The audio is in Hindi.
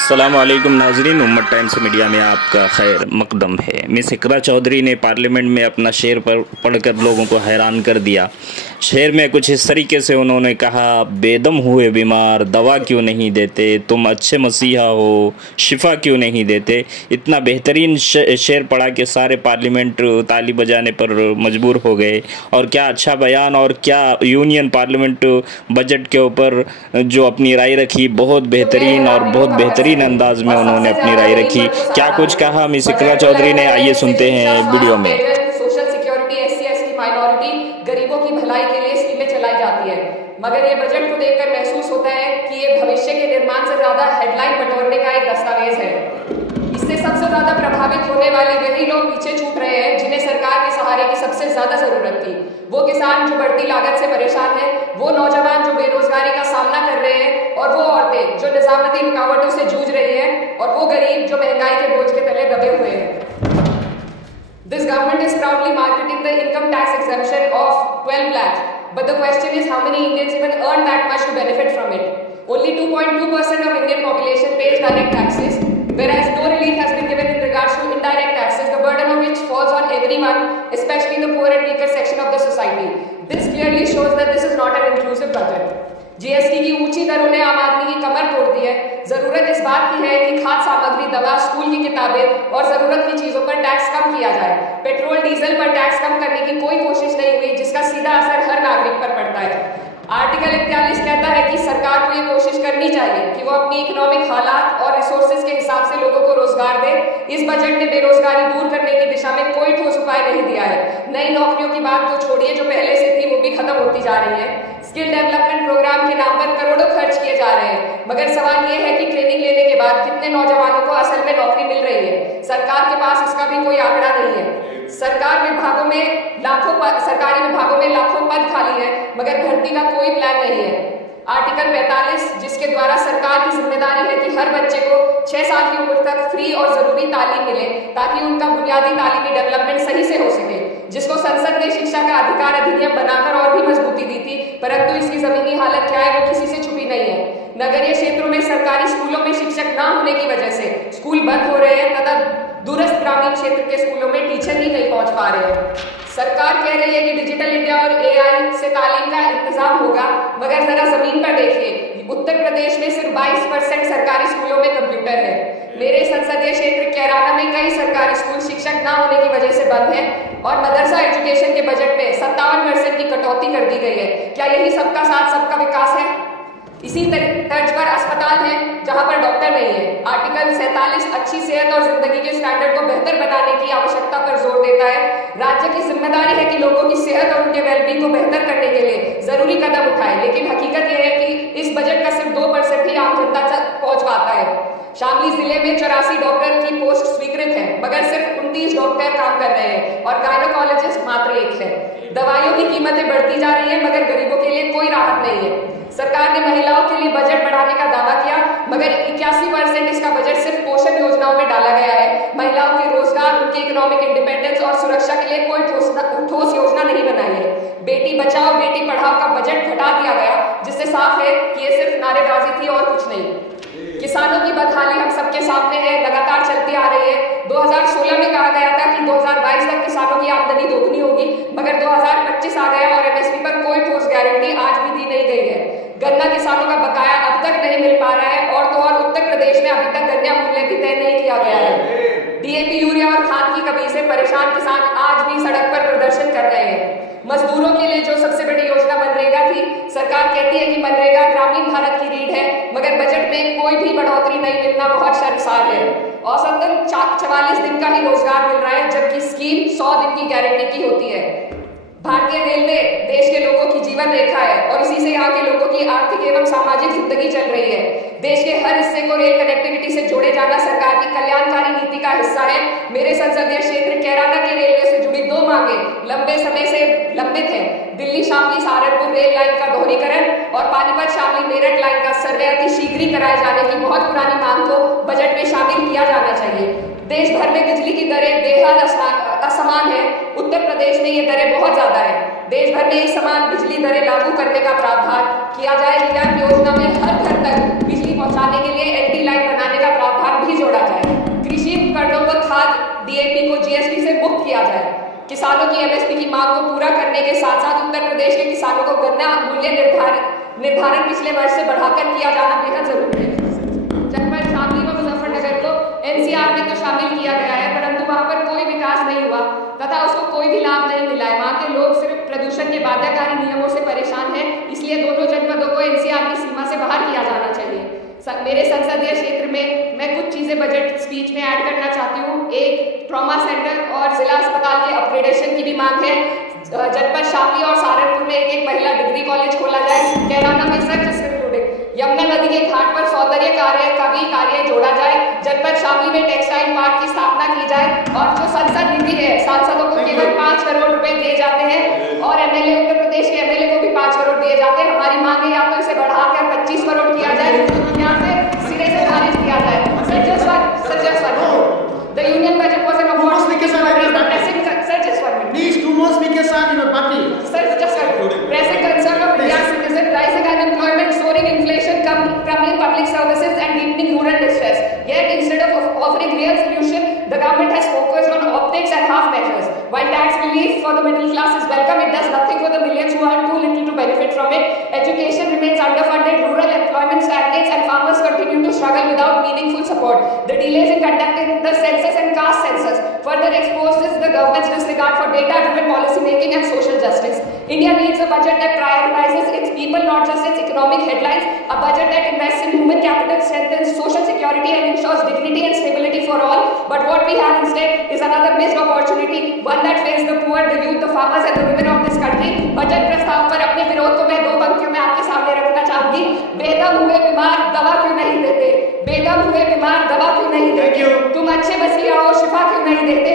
अस्सलामुअलैकुम नाजरीन, उम्मत टाइम्स मीडिया में आपका खैर मकदम है। मिस इकरा चौधरी ने पार्लियामेंट में अपना शेर पढ़कर लोगों को हैरान कर दिया। शेर में कुछ इस तरीके से उन्होंने कहा, बेदम हुए बीमार दवा क्यों नहीं देते, तुम अच्छे मसीहा हो शिफा क्यों नहीं देते। इतना बेहतरीन शेर पढ़ा के सारे पार्लियामेंट ताली बजाने पर मजबूर हो गए। और क्या अच्छा बयान, और क्या यूनियन पार्लियामेंट बजट के ऊपर जो अपनी राय रखी, बहुत बेहतरीन और बहुत बेहतरीन अंदाज में उन्होंने अपनी राय रखी। क्या कुछ कहा मिस इकरा चौधरी ने, आइए सुनते हैं वीडियो में। Social security, SC ST minority, गरीबों की भलाई के लिए स्कीमें चलाई जाती है, मगर ये बजट को देखकर महसूस होता है कि ये भविष्य के निर्माण से ज्यादा हेडलाइन बटोरने का एक दस्तावेज है। इससे सबसे ज्यादा प्रभावित होने वाले वही लोग पीछे छूट रहे हैं जिन्हें सरकार के सहारे की सबसे ज्यादा जरूरत थी। वो किसान जो बढ़ती लागत से परेशान है, वो नौजवान जो बेरोजगारी का सामना कर रहे हैं, और वो औरतें जो निजामती रुकावटों से जूझ रही हैं, और वो गरीब जो महंगाई के बोझ के तले दबे हुए हैं। This government is proudly marketing the income tax exemption of 12 lakh, but the question is how many Indians even earn that much to benefit from it. Only 2.2% of Indian population pays direct taxes, whereas no relief has been given in regards to indirect taxes, the burden of which falls on everyone, especially the poor and weaker section of the society. This clearly shows that this is not an inclusive budget. GST की ऊंची दरों ने आम आदमी की कमर तोड़ दी है। जरूरत इस बात की है कि खाद्य सामग्री, दवा, स्कूल की किताबें और जरूरत की चीजों पर टैक्स कम किया जाए। पेट्रोल डीजल पर टैक्स कम करने की कोई कोशिश नहीं हुई, जिसका सीधा असर हर नागरिक पर पड़ता है। आर्टिकल 41 कहता है कि सरकार को ये कोशिश करनी चाहिए कि वो अपनी इकोनॉमिक हालात और रिसोर्सेज के हिसाब से लोगों को रोजगार दे। इस बजट ने बेरोजगारी दूर करने की दिशा में कोई ठोस उपाय नहीं दिया है। नई नौकरियों की बात तो छोड़िए, जो पहले से थी वो भी खत्म होती जा रही है। स्किल डेवलपमेंट प्रोग्राम के नाम पर करोड़ों खर्च किए जा रहे हैं, मगर सवाल ये है कि ट्रेनिंग लेने के बाद कितने नौजवानों को असल में नौकरी मिल रही है। सरकार के पास इसका भी कोई आंकड़ा नहीं है। सरकारी विभागों में लाखों पद खाली है, मगर भर्ती का कोई प्लान नहीं है। आर्टिकल 45, जिसके द्वारा सरकार की जिम्मेदारी है कि हर बच्चे को 6 साल की उम्र तक फ्री और जरूरी तालीम मिले, ताकि उनका बुनियादी तालीमी डेवलपमेंट सही से हो सके, जिसको संसद ने शिक्षा का अधिकार अधिनियम बनाकर और भी मजबूती दी थी, परंतु इसकी जमीनी हालत क्या है वो किसी से छुपी नहीं है। नगरीय क्षेत्रों में सरकारी स्कूलों में शिक्षक न होने की वजह से स्कूल बंद हो रहे हैं तथा दूरस्थ ग्रामीण क्षेत्र के स्कूलों में टीचर ही नहीं पहुंच पा रहे हैं। सरकार कह रही है कि डिजिटल इंडिया और एआई से तालीम का इंतजाम होगा, मगर जरा जमीन पर देखिए, उत्तर प्रदेश में सिर्फ 22% सरकारी स्कूलों में कंप्यूटर है। मेरे संसदीय क्षेत्र कैराना में कई सरकारी स्कूल शिक्षक न होने की वजह से बंद हैं, और मदरसा एजुकेशन के बजट में 57% की कटौती कर दी गई है। क्या यही सबका साथ सबका विकास है? इसी तर्ज पर अस्पताल है जहां पर डॉक्टर नहीं है। आर्टिकल 47 अच्छी सेहत और जिंदगी के स्टैंडर्ड को बेहतर बनाने की आवश्यकता पर जोर देता है। राज्य की जिम्मेदारी है कि लोगों की सेहत और उनके वेलबींग को बेहतर करने के लिए जरूरी कदम उठाए, लेकिन हकीकत यह है कि इस बजट का सिर्फ 2% ही आम जनता तक पहुंच पाता है। शामली जिले में 84 डॉक्टर की पोस्ट स्वीकृत है, मगर सिर्फ 29 डॉक्टर काम कर रहे हैं और गायनोकोलॉजिस्ट मात्र 1 है। दवाइयों की कीमतें बढ़ती जा रही है, मगर गरीबों के लिए कोई राहत नहीं है। सरकार ने महिलाओं के लिए बजट बढ़ाने का दावा किया, मगर 81% इसका बजट सिर्फ पोषण योजनाओं में डाला गया है। महिलाओं के रोजगार, उनके इकोनॉमिक इंडिपेंडेंस और सुरक्षा के लिए कोई ठोस योजना नहीं बनाई है। बेटी बचाओ बेटी पढ़ाओ का बजट घटा दिया गया, जिससे साफ है कि ये सिर्फ नारेबाजी थी और कुछ नहीं। किसानों की बदहाली हम सबके सामने है, लगातार चलती आ रही है। 2016 में कहा गया था कि 2022 तक किसानों की आमदनी दोगुनी होगी, मगर 2025 आ गया और एमएसपी पर कोई ठोस गारंटी आज भी दी नहीं गई है। गन्ना किसानों का बकाया अब तक नहीं मिल पा रहा है, और तो और उत्तर प्रदेश में अभी तक गन्ना मूल्य भी तय नहीं किया गया है। डीएपी, यूरिया और खाद की कमी से परेशान किसान आज भी सड़क पर प्रदर्शन कर रहे हैं। मजदूरों के लिए जो सबसे बड़ी योजना मनरेगा थी, सरकार कहती है कि मनरेगा ग्रामीण भारत की रीढ़ है, मगर बजट में कोई भी बढ़ोतरी नहीं मिलना बहुत शर्मसार है। औसतन 44 दिन का ही रोजगार मिल रहा है, जबकि स्कीम 100 दिन की गारंटी की होती है। भारतीय रेलवे देश के लोगों की जीवन रेखा है, और इसी से यहाँ के लोगों की आर्थिक एवं सामाजिक जिंदगी चल रही है। देश के हर हिस्से को रेल कनेक्टिविटी से जोड़े जाना सरकार की कल्याणकारी नीति का हिस्सा है। मेरे संसदीय क्षेत्र कैराना की रेलवे से जुड़ी 2 मांगे लंबे समय से लंबित है। दिल्ली शामली सहारनपुर रेल लाइन का दोहरीकरण और पानीपत शामली मेरठ लाइन का सर्वे अति शीघ्र ही कराए जाने की बहुत पुरानी मांग को बजट में शामिल किया जाना चाहिए। देश भर में बिजली की दरें बेहद असमान है। उत्तर प्रदेश में ये दरें बहुत ज्यादा है। देश भर में एक समान बिजली दरें लागू करने का प्रावधान किया जाए। योजना में हर घर तक बिजली पहुंचाने के लिए एलटी लाइन बनाने का डीएपी को जीएसटी से मुक्त किया जाए। किसानों की एमएसपी की मांग को पूरा करने के साथ साथ उत्तर प्रदेश के किसानों को गन्ना मूल्य निर्धारण पिछले वर्ष से बढ़ाकर किया जाना बेहद जरूरी है। जनपद शामली व मुजफ्फरनगर को एनसीआर में तो शामिल किया गया है, परंतु वहां पर कोई विकास नहीं हुआ तथा उसको कोई भी लाभ नहीं मिला है। वहां के लोग सिर्फ प्रदूषण के बाध्यकारी नियमों से परेशान हैं, इसलिए दोनों जनपदों को एनसीआर की सीमा से बाहर किया जाना चाहिए। मेरे संसदीय क्षेत्र में मैं कुछ चीजें बजट स्पीच में ऐड करना चाहती हूँ। एक, ट्रॉमा सेंटर और जिला अस्पताल के अपग्रेडेशन की भी मांग है। जनपद शामली और सहारनपुर में एक महिला डिग्री कॉलेज खोला जाए। कैराना में यमुना नदी के घाट पर सौंदर्य कार्य का भी कार्य जोड़ा जाए। जनपद शामली में टेक्सटाइल पार्क की स्थापना की जाए और जो संसद निधि है सांसदों को केवल 5 करोड़ रुपए दिए जाते हैं और एमएलए उत्तर प्रदेश के एमएलए को भी 5 करोड़ दिए जाते हैं। हमारी मांग है या तो इसे बढ़ाकर 25 करोड़ किया जाए या फिर सिरे से खारिज किया जाए। The union budget was an award speaker Please, two more speakers are in your party. Sir, just pressing concern of India's citizen, rising unemployment, soaring inflation, crumbling public services and deepening rural distress. Yet instead of offering real solution, the government has focused on optics and half measures. While tax relief for the middle class is welcome, it does nothing for the millions who earn too little to benefit from it. Education remains underfunded, rural employment stagnates and farmers continue to struggle without meaningful support. The delays in conducting the census and caste census further exposes the government's disregard for data-driven policy making and social justice. India needs a budget that prioritizes its people, not just its economic headlines. A budget that invests in human capital, strengthens social security and ensures dignity and stability for all. But what we have instead is another missed opportunity, one that fails the poor, the youth, the farmers and the women of this country. Budget प्रस्ताव पर अपने विरोध को मैं 2 पंक्तियों में आपके सामने रखना चाहूंगी। बेदम हुए बीमार दवा क्यों नहीं देते? बेदम हुए बीमार दवा क्यों नहीं देते? तुम अच्छे बसिया और शिफा क्यों नहीं देते?